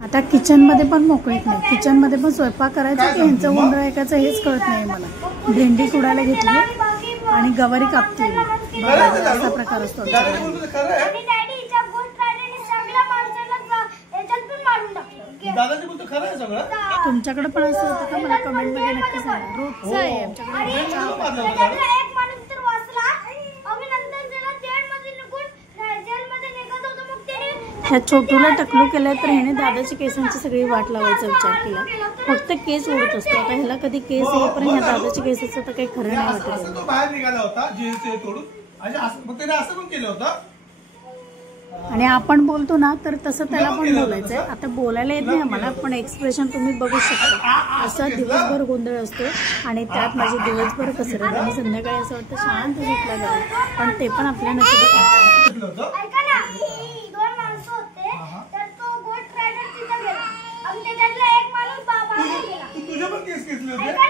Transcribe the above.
आता किचन मध्ये पण मोकळीत नाही, किचन मध्ये पण स्वयंपाक करायचा की ह्यांचं गोंधळ ऐकायचं हेच कळत नाही मला। भेंडी कुडायला घेतली आणि गवारी कापते, असा प्रकार असतो। तुमच्याकडे पण असं होतं का? मला कमेंट मध्ये नक्की सांगा। रोजचं आहे आमच्याकडे। ह्या छोटूला टकलू केलंय तर ह्याने दादाच्या केसांची सगळी वाट लावायचा विचार केला। फक्त केस उडत असतो, आता ह्याला कधी केस येईपर्यंत ह्या दादाच्या केसाचं तर काही खरं नाही वाटत। बाहेर निघाला होता जीन्स तोडून असं पण केलं होतं। आणि आपण बोलतो ना तर तसं त्याला पण बोलायचंय। आता बोलायला येत नाही आम्हाला, पण एक्सप्रेशन तुम्ही बघू शकता। असा दिवसभर गोंधळ असतो आणि त्यात माझी दिवसभर कसरत आणि संध्याकाळी असं वाटतं शांत झोपला जाईल, पण ते पण आपल्या नशिबात। तुझे पण केस घेतले होते।